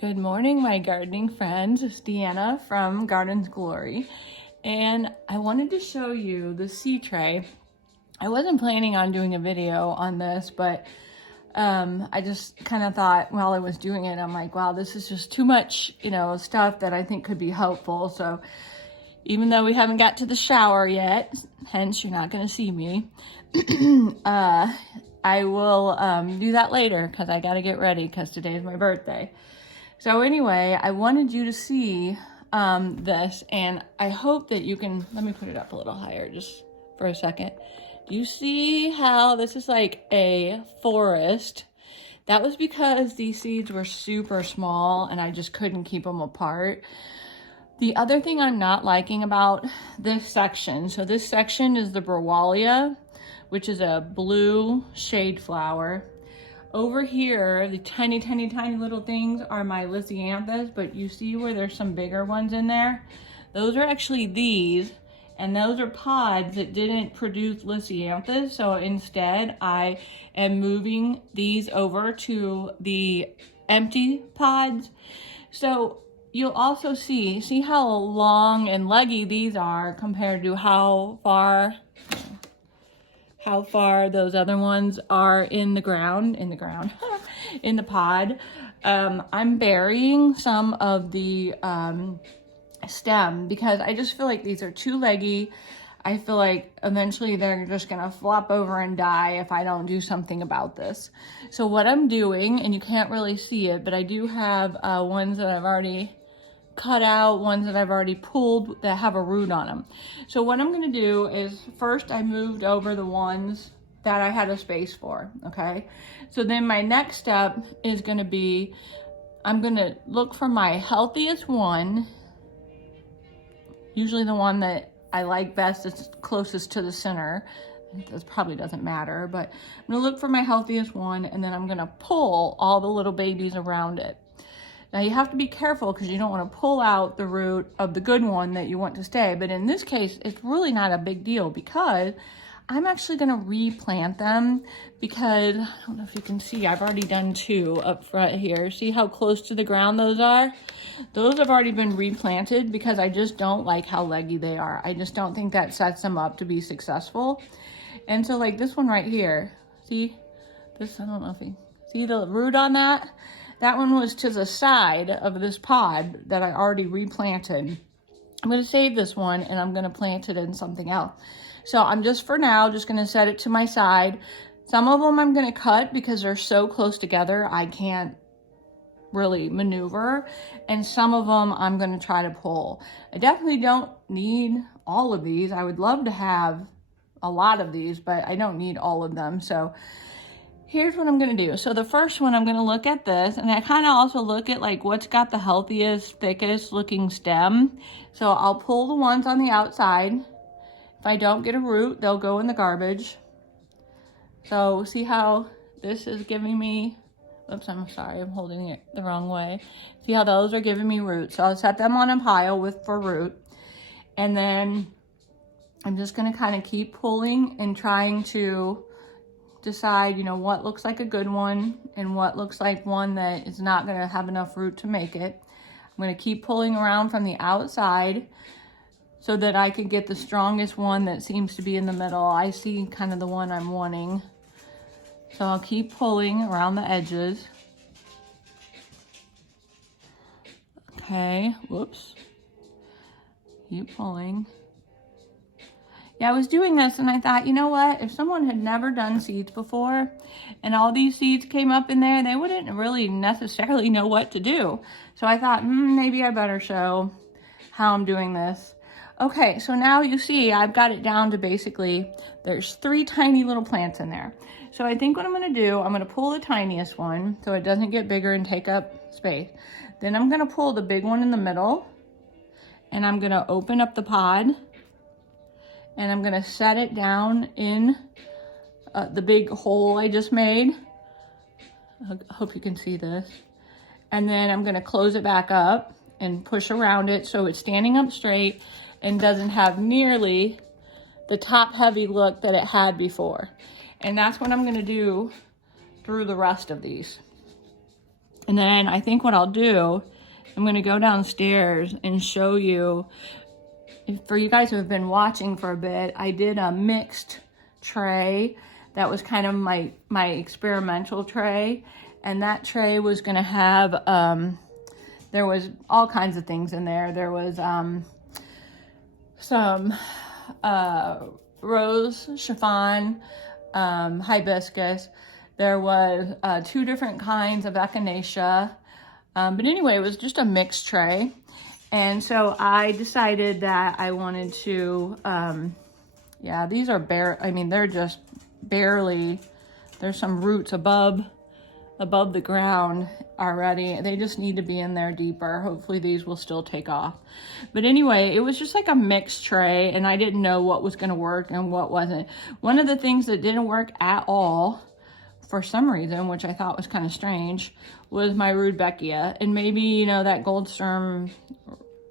Good morning, my gardening friends. It's Deanna from Garden's Glory, and I wanted to show you the seed tray. I wasn't planning on doing a video on this, but I just kind of thought while I was doing it, I'm like, wow, this is just too much, stuff that I think could be helpful. So even though we haven't got to the shower yet, hence you're not going to see me, I will do that later because I got to get ready because today is my birthday. So anyway, I wanted you to see this, and I hope that you can, let me put it up a little higher just for a second. Do you see how this is like a forest? That was because these seeds were super small and I just couldn't keep them apart. The other thing I'm not liking about this section, so this section is the Brawalia, which is a blue shade flower. Over here, the tiny, tiny, tiny little things are my Lysianthus, but you see where there's some bigger ones in there? Those are actually these, and those are pods that didn't produce Lysianthus, so instead I am moving these over to the empty pods. So you'll also see how long and leggy these are compared to how far those other ones are in the ground, in the pod. I'm burying some of the stem because I just feel like these are too leggy. I feel like eventually they're just gonna flop over and die if I don't do something about this. So what I'm doing, and you can't really see it, but I do have ones that I've already cut out, ones that I've already pulled that have a root on them. So what I'm gonna do is first I moved over the ones that I had a space for, okay? So then my next step is gonna be, I'm gonna look for my healthiest one, usually the one that I like best, is closest to the center. This probably doesn't matter, but I'm gonna look for my healthiest one, and then I'm gonna pull all the little babies around it. Now you have to be careful because you don't want to pull out the root of the good one that you want to stay. But in this case, it's really not a big deal because I'm actually going to replant them because, I don't know if you can see, I've already done two up front here. See how close to the ground those are? Those have already been replanted because I just don't like how leggy they are. I just don't think that sets them up to be successful. And so like this one right here, see this, I don't know if you see the root on that? That one was to the side of this pod that I already replanted. I'm going to save this one and I'm going to plant it in something else. So I'm just for now just going to set it to my side. Some of them I'm going to cut because they're so close together I can't really maneuver. And some of them I'm going to try to pull. I definitely don't need all of these. I would love to have a lot of these, but I don't need all of them. So here's what I'm going to do. So the first one, I'm going to look at this, and I kind of also look at like what's got the healthiest, thickest looking stem. So I'll pull the ones on the outside. If I don't get a root, they'll go in the garbage. So see how this is giving me, oops, I'm sorry, I'm holding it the wrong way. See how those are giving me roots. So I'll set them on a pile for root. And then I'm just going to kind of keep pulling and trying to decide, what looks like a good one and what looks like one that is not going to have enough root to make it. I'm going to keep pulling around from the outside so that I can get the strongest one that seems to be in the middle. I see kind of the one I'm wanting. So I'll keep pulling around the edges. Okay, whoops. Keep pulling. Yeah, I was doing this and I thought, you know what? If someone had never done seeds before and all these seeds came up in there, they wouldn't really necessarily know what to do. So I thought, maybe I better show how I'm doing this. Okay, so now you see I've got it down to basically, there's 3 tiny little plants in there. So I think what I'm going to do, I'm going to pull the tiniest one so it doesn't get bigger and take up space. Then I'm going to pull the big one in the middle and I'm going to open up the pod. And I'm gonna set it down in the big hole I just made. I hope you can see this. And then I'm gonna close it back up and push around it so it's standing up straight and doesn't have nearly the top heavy look that it had before. And that's what I'm gonna do through the rest of these. And then I think what I'll do, I'm gonna go downstairs and show you, for you guys who have been watching for a bit, I did a mixed tray. That was kind of my experimental tray. And that tray was gonna have, there was all kinds of things in there. There was some rose chiffon, hibiscus. There was 2 different kinds of echinacea. But anyway, it was just a mixed tray. And so I decided that I wanted to, yeah, these are I mean, they're just barely, there's some roots above the ground already. They just need to be in there deeper. Hopefully these will still take off. But anyway, it was just like a mixed tray, and I didn't know what was gonna work and what wasn't. One of the things that didn't work at all, for some reason, which I thought was kind of strange, was my Rudbeckia. And maybe, you know, that gold stem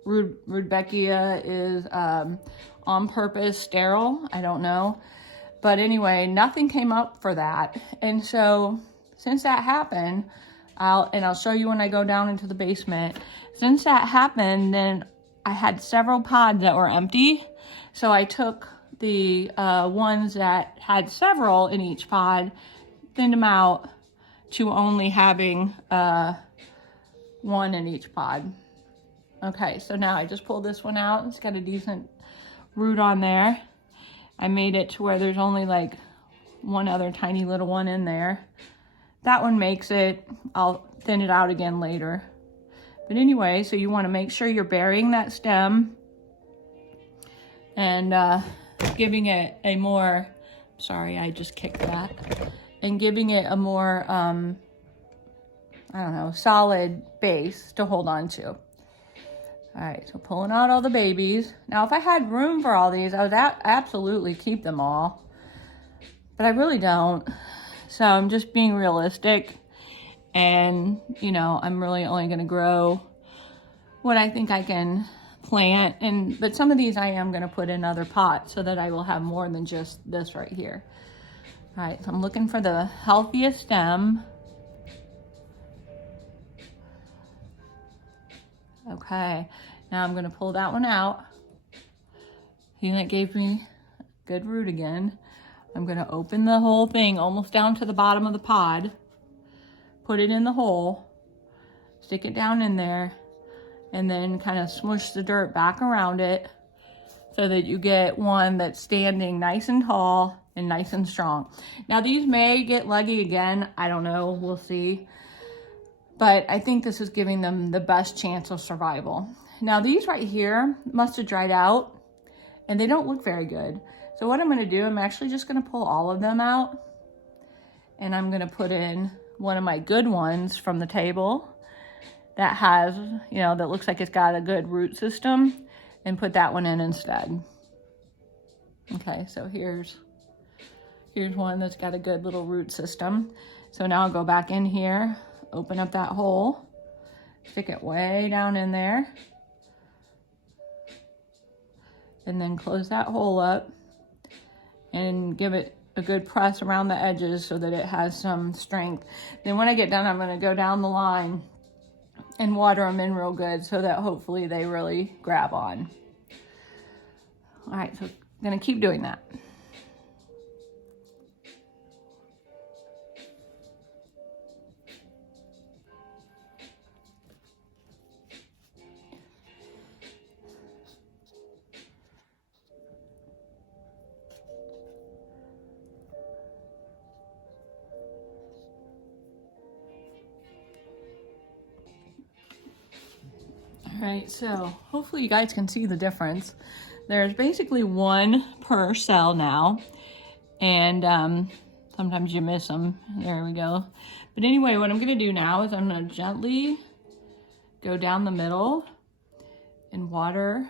Rudbeckia is on purpose sterile. I don't know. But anyway, nothing came up for that. And so since that happened, I'll show you when I go down into the basement. Since that happened, then I had several pods that were empty. So I took the ones that had several in each pod, thinned them out to only having 1 in each pod. Okay, so now I just pulled this one out. It's got a decent root on there. I made it to where there's only like 1 other tiny little one in there. That one makes it. I'll thin it out again later. But anyway, so you want to make sure you're burying that stem and giving it a more, sorry, I just kicked that, and giving it a more, I don't know, solid base to hold on to. All right, so pulling out all the babies. Now, if I had room for all these, I would absolutely keep them all, but I really don't. So I'm just being realistic, and, you know, I'm really only gonna grow what I think I can plant, but some of these I am gonna put in other pots so that I will have more than just this right here. All right, so I'm looking for the healthiest stem. Okay, now I'm gonna pull that one out. That gave me a good root again. I'm gonna open the whole thing almost down to the bottom of the pod, put it in the hole, stick it down in there, and then kind of smush the dirt back around it so that you get one that's standing nice and tall and nice and strong. Now these may get leggy again, I don't know, we'll see. But I think this is giving them the best chance of survival. Now these right here must have dried out and they don't look very good. So what I'm gonna do, I'm actually just gonna pull all of them out, and I'm gonna put in one of my good ones from the table that has, you know, that looks like it's got a good root system, and put that one in instead. Okay, so here's one that's got a good little root system. So now I'll go back in here, open up that hole, stick it way down in there, and then close that hole up and give it a good press around the edges so that it has some strength. Then when I get done, I'm gonna go down the line and water them in real good so that hopefully they really grab on. All right, so I'm gonna keep doing that. All right, so hopefully you guys can see the difference. There's basically 1 per cell now, and sometimes you miss them. There we go. But anyway, what I'm gonna do now is I'm gonna gently go down the middle and water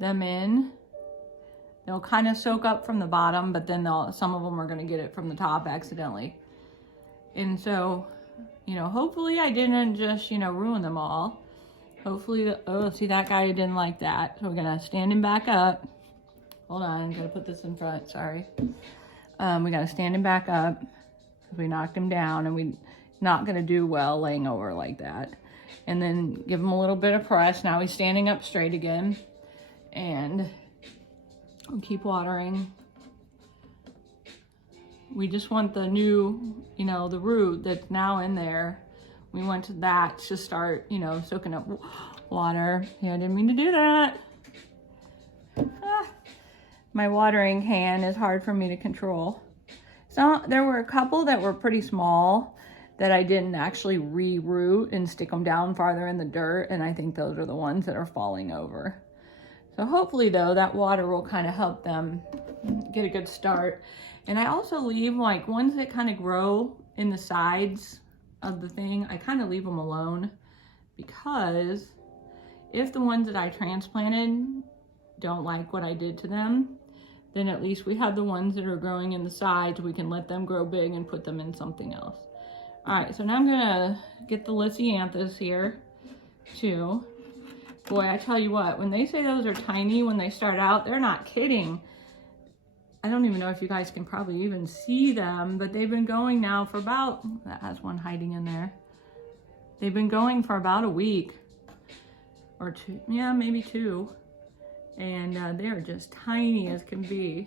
them in. They'll kind of soak up from the bottom, but then some of them are gonna get it from the top accidentally. And so, you know, hopefully I didn't just, you know, ruin them all. Hopefully, oh, see, that guy didn't like that. So we're gonna stand him back up. Hold on, I'm gonna put this in front, sorry. We gotta stand him back up because we knocked him down, and not gonna do well laying over like that. And then give him a little bit of press. Now he's standing up straight again. And we'll keep watering. We just want the new, you know, the root that's now in there. We want that to start, you know, soaking up water. Yeah, I didn't mean to do that. My watering can is hard for me to control. So there were a couple that were pretty small that I didn't actually re-root and stick them down farther in the dirt. And I think those are the ones that are falling over. So hopefully though, that water will kind of help them get a good start. And I also leave like ones that kind of grow in the sides of the thing, I kind of leave them alone, because if the ones that I transplanted don't like what I did to them, then at least we have the ones that are growing in the sides. We can let them grow big and put them in something else. All right, so now I'm gonna get the Lysianthus here too. Boy, I tell you what, when they say those are tiny when they start out, they're not kidding. I don't even know if you guys can probably even see them, but they've been going now for about, that has one hiding in there. They've been going for about a week or two, yeah, maybe two. And they're just tiny as can be.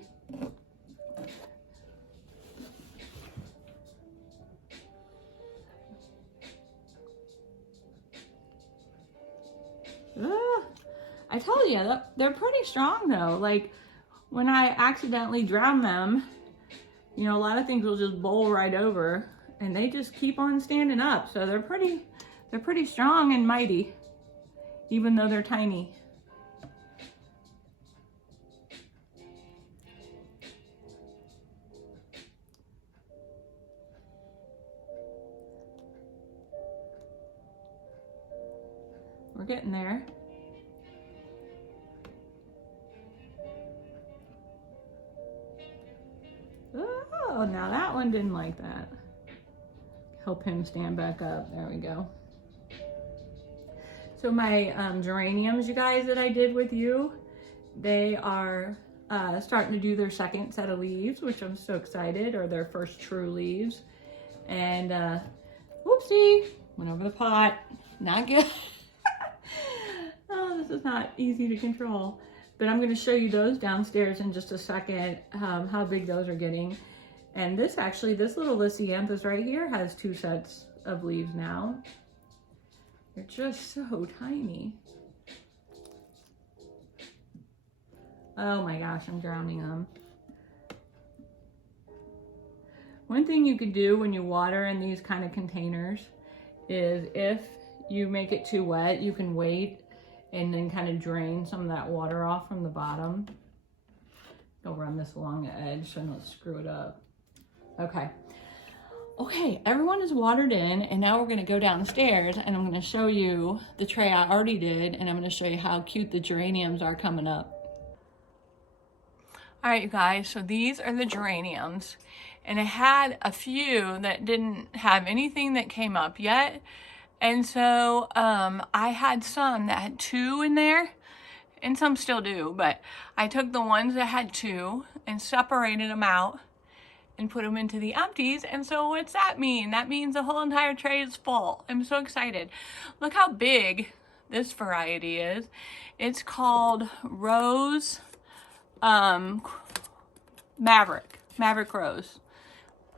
I tell you, they're pretty strong though. Like when I accidentally drown them, you know, a lot of things will just bowl right over, and they just keep on standing up. So they're pretty strong and mighty, even though they're tiny. We're getting there. Oh, now that one didn't like that. Help him stand back up. There we go. So my geraniums, you guys, that I did with you, they are starting to do their second set of leaves, which I'm so excited, or their first true leaves. And whoopsie, went over the pot. Not good. Oh, this is not easy to control. But I'm going to show you those downstairs in just a second, how big those are getting. And this little Lysianthus right here has 2 sets of leaves now. They're just so tiny. Oh my gosh, I'm drowning them. One thing you could do when you water in these kind of containers is, if you make it too wet, you can wait and then kind of drain some of that water off from the bottom. I'll run this along the edge so I don't screw it up. Okay, everyone is watered in, and now we're gonna go downstairs and I'm gonna show you the tray I already did, and I'm gonna show you how cute the geraniums are coming up. All right, you guys, so these are the geraniums, and I had a few that didn't have anything that came up yet. And so I had some that had 2 in there, and some still do, but I took the ones that had 2 and separated them out and put them into the empties. And so what's that mean? That means the whole entire tray is full. I'm so excited. Look how big this variety is. It's called Rose Maverick Rose.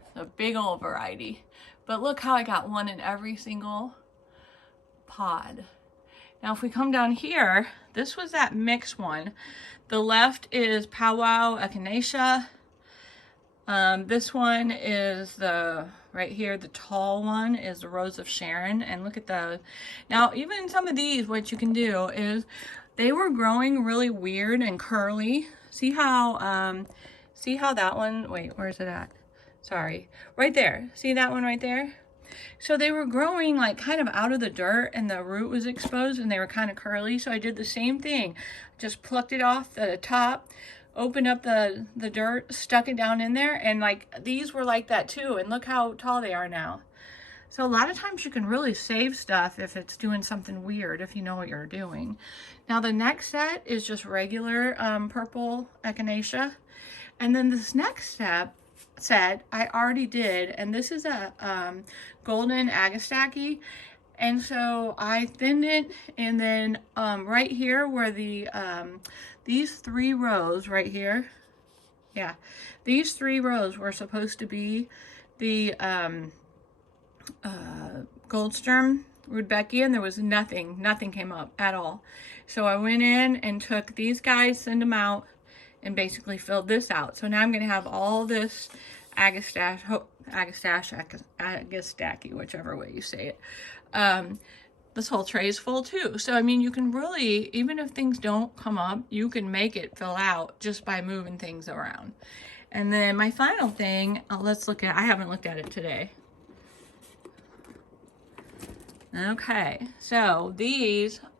It's a big old variety. But look how I got one in every single pod. Now if we come down here, this was that mixed one. The left is Powwow Echinacea. This one is right here, the tall one is the Rose of Sharon, and look at those. Now even some of these, what you can do is, they were growing really weird and curly. See how that one, wait, where is it at? Sorry, right there. See that one right there? So they were growing like kind of out of the dirt, and the root was exposed, and they were kind of curly. So I did the same thing. Just plucked it off the top, opened up the dirt, stuck it down in there, and like these were like that too. And look how tall they are now. So a lot of times you can really save stuff if it's doing something weird, if you know what you're doing. Now the next set is just regular purple echinacea. And then this next set I already did, and this is a golden agastaki. And so I thinned it, and then right here where the these 3 rows right here, yeah, these 3 rows were supposed to be the Goldsturm Rudbeckia, and there was nothing came up at all. So I went in and took these guys, sent them out, and basically filled this out. So now I'm going to have all this agastaki, whichever way you say it. This whole tray is full too. So, I mean, you can really, even if things don't come up, you can make it fill out just by moving things around. And then my final thing, let's look at, I haven't looked at it today. Okay, so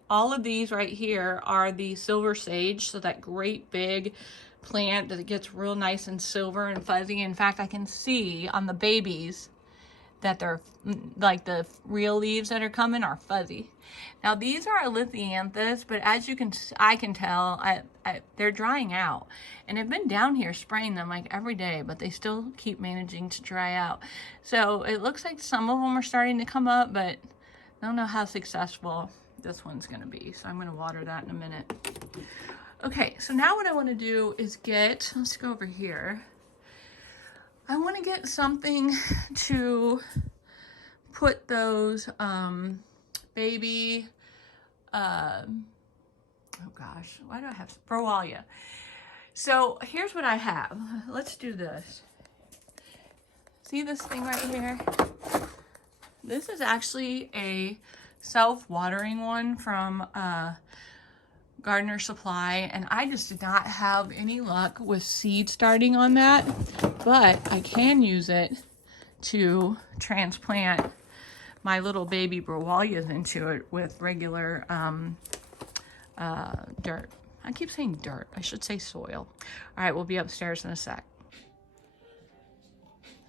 all of these right here are the silver sage. So that great big plant that gets real nice and silver and fuzzy. In fact, I can see on the babies that they're like the real leaves that are coming are fuzzy. Now these are lithianthus, but as you can, I can tell, they're drying out, and I've been down here spraying them like every day, but they still keep managing to dry out. So it looks like some of them are starting to come up, but I don't know how successful this one's gonna be. So I'm gonna water that in a minute. Okay, so now what I wanna do is let's go over here. I want to get something to put those baby, oh gosh, why do I have Browalia? So here's what I have. Let's do this. See this thing right here? This is actually a self-watering one from Gardener Supply, and I just did not have any luck with seed starting on that, but I can use it to transplant my little baby Browalias into it with regular dirt. I keep saying dirt, I should say soil. All right, we'll be upstairs in a sec.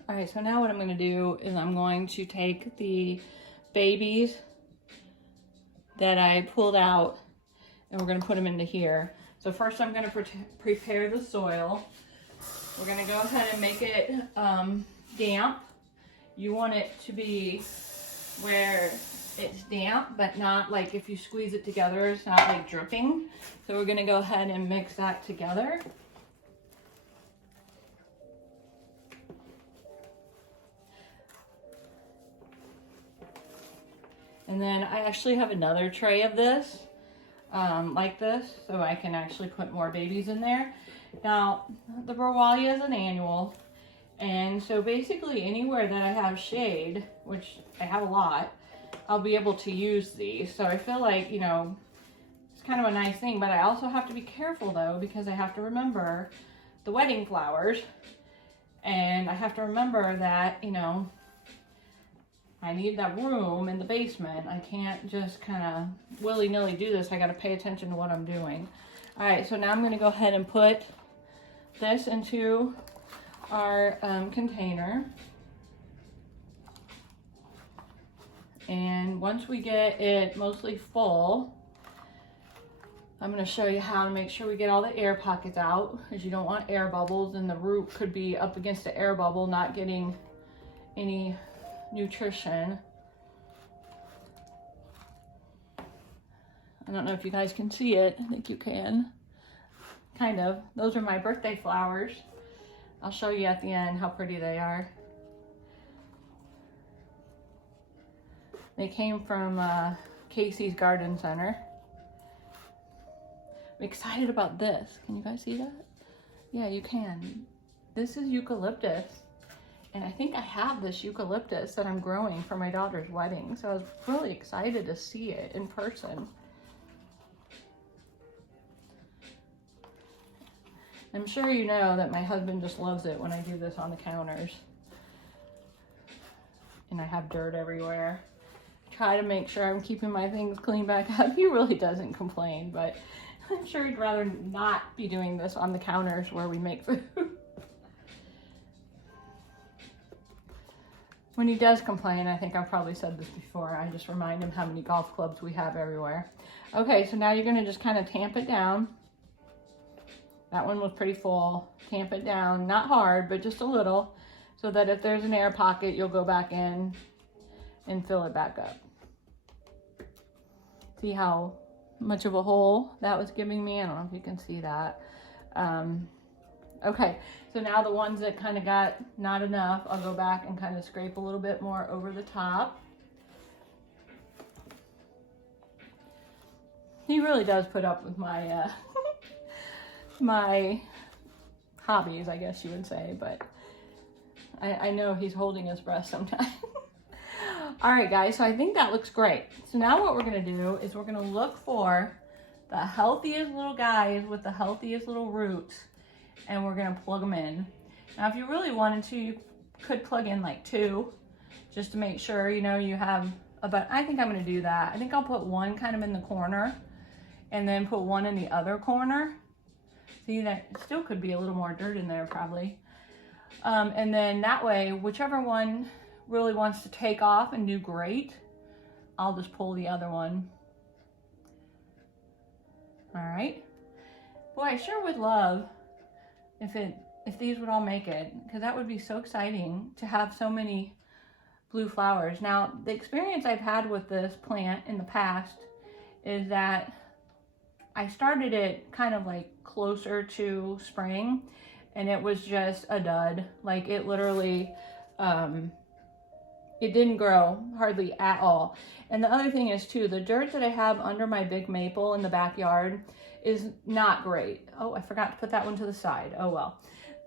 All right, so now what I'm going to do is I'm going to take the babies that I pulled out, and we're going to put them into here. So first I'm going to prepare the soil. We're going to go ahead and make it damp. You want it to be where it's damp, but not like if you squeeze it together, it's not like dripping. So we're going to go ahead and mix that together. And then I actually have another tray of this. Like this, so I can actually put more babies in there. Now, the Browalia is an annual, and so basically anywhere that I have shade, which I have a lot, I'll be able to use these. So I feel like, you know, it's kind of a nice thing, but I also have to be careful though, because I have to remember the wedding flowers, and I have to remember that, you know, I need that room in the basement. I can't just kind of willy-nilly do this. I got to pay attention to what I'm doing. All right, so now I'm going to go ahead and put this into our container. And once we get it mostly full, I'm going to show you how to make sure we get all the air pockets out, because you don't want air bubbles, and the root could be up against the air bubble, not getting any nutrition. I don't know if you guys can see it. I think you can. Kind of. Those are my birthday flowers. I'll show you at the end how pretty they are. They came from Casey's Garden Center. I'm excited about this. Can you guys see that? Yeah, you can. This is eucalyptus. And I think I have this eucalyptus that I'm growing for my daughter's wedding. So I was really excited to see it in person. I'm sure you know that my husband just loves it when I do this on the counters. And I have dirt everywhere. Try to make sure I'm keeping my things clean back up. He really doesn't complain, but I'm sure he'd rather not be doing this on the counters where we make food. When he does complain, I think I've probably said this before, I just remind him how many golf clubs we have everywhere. Okay, so now you're going to just kind of tamp it down. That one was pretty full. Tamp it down, not hard, but just a little. so that if there's an air pocket, you'll go back in and fill it back up. See how much of a hole that was giving me? I don't know if you can see that. Okay, so now the ones that kind of got not enough, I'll go back and kind of scrape a little bit more over the top. He really does put up with my my hobbies, I guess you would say, but I know he's holding his breath sometimes. All right, guys, so I think that looks great. So now what we're gonna do is we're gonna look for the healthiest little guys with the healthiest little roots, and we're gonna plug them in. Now, if you really wanted to, you could plug in like 2, just to make sure, you know, you have about, I think I'm gonna do that. I think I'll put one kind of in the corner and then put one in the other corner. See, that still could be a little more dirt in there probably. And then that way, whichever one really wants to take off and do great, I'll just pull the other one. All right. Boy, I sure would love if these would all make it, because that would be so exciting to have so many blue flowers. Now, the experience I've had with this plant in the past is that I started it kind of like closer to spring, and it was just a dud. Like, it literally, it didn't grow hardly at all. And the other thing is too, the dirt that I have under my big maple in the backyard is not great. Oh, I forgot to put that one to the side. Oh well.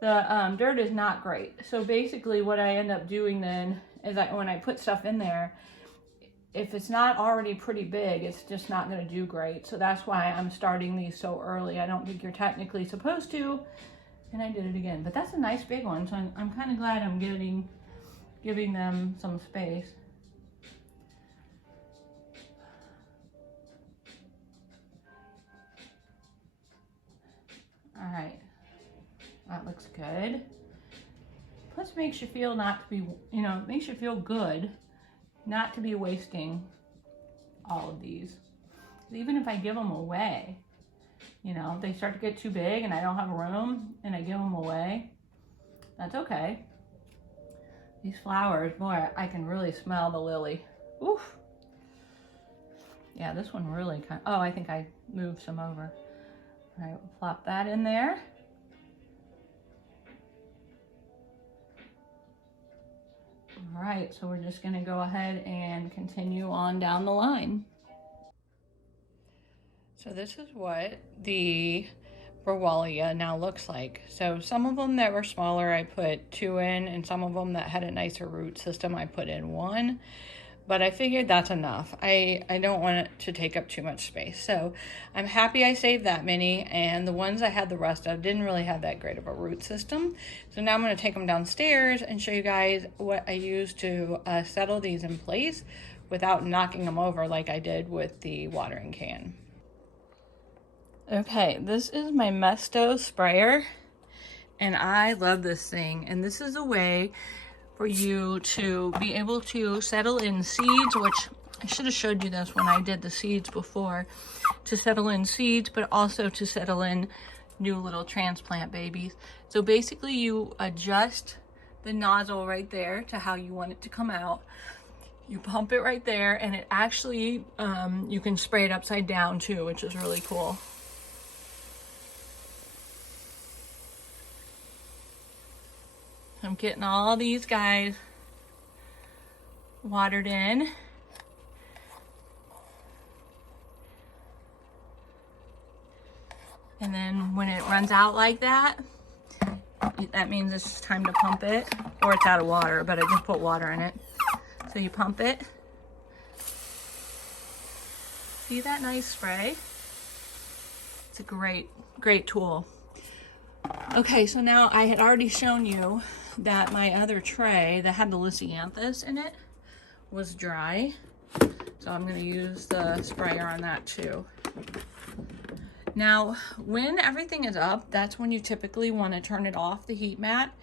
The dirt is not great. So basically what I end up doing then is when I put stuff in there, if it's not already pretty big, it's just not going to do great. So that's why I'm starting these so early. I don't think you're technically supposed to. And I did it again. But that's a nice big one. So I'm kind of glad I'm giving them some space. All right. That looks good. Plus makes you feel not to be, you know, makes you feel good not to be wasting all of these. Even if I give them away, you know, if they start to get too big and I don't have room and I give them away, that's okay. These flowers, boy, I can really smell the lily. Oof. Yeah, this one really kind of, oh, I think I moved some over. All right, we'll plop that in there. All right, so we're just gonna go ahead and continue on down the line. So this is what the Brawalia now looks like. So some of them that were smaller, I put 2 in, and some of them that had a nicer root system, I put in 1. But I figured that's enough. I don't want it to take up too much space. So I'm happy I saved that many, and the ones I had the rest of didn't really have that great of a root system. So now I'm gonna take them downstairs and show you guys what I used to settle these in place without knocking them over like I did with the watering can. Okay, this is my Mesto sprayer, and I love this thing. And this is a way for you to be able to settle in seeds, which I should have showed you this when I did the seeds before, to settle in seeds, but also to settle in new little transplant babies. So basically you adjust the nozzle right there to how you want it to come out. You pump it right there, and it actually, you can spray it upside down too, which is really cool. I'm getting all these guys watered in. And then when it runs out like that, that means it's time to pump it, or it's out of water, but I just put water in it. So you pump it. See that nice spray? It's a great, great tool. Okay, so now I had already shown you that my other tray that had the Lysianthus in it was dry. So I'm going to use the sprayer on that too. Now, when everything is up, that's when you typically want to turn it off, the heat mat,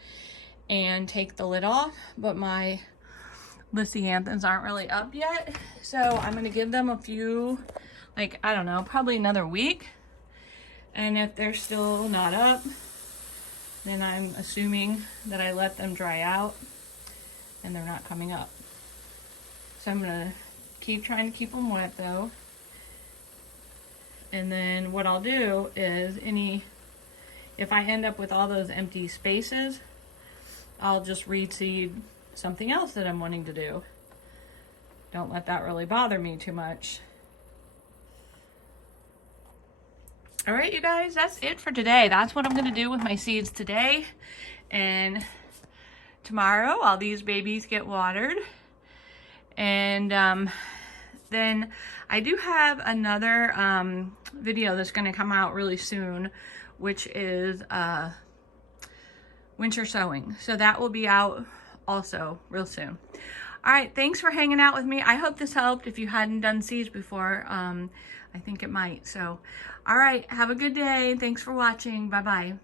and take the lid off. But my Lysianthus aren't really up yet. So I'm going to give them a few, like, I don't know, probably another week. And if they're still not up, Then I'm assuming that I let them dry out and they're not coming up. So I'm gonna keep trying to keep them wet though. And then what I'll do is if I end up with all those empty spaces, I'll just reseed something else that I'm wanting to do. Don't let that really bother me too much. All right, you guys, that's it for today. That's what I'm gonna do with my seeds today. And tomorrow, all these babies get watered. And then I do have another video that's gonna come out really soon, which is winter sowing. So that will be out also real soon. All right, thanks for hanging out with me. I hope this helped. If you hadn't done seeds before, I think it might. So, all right, have a good day. Thanks for watching. Bye-bye.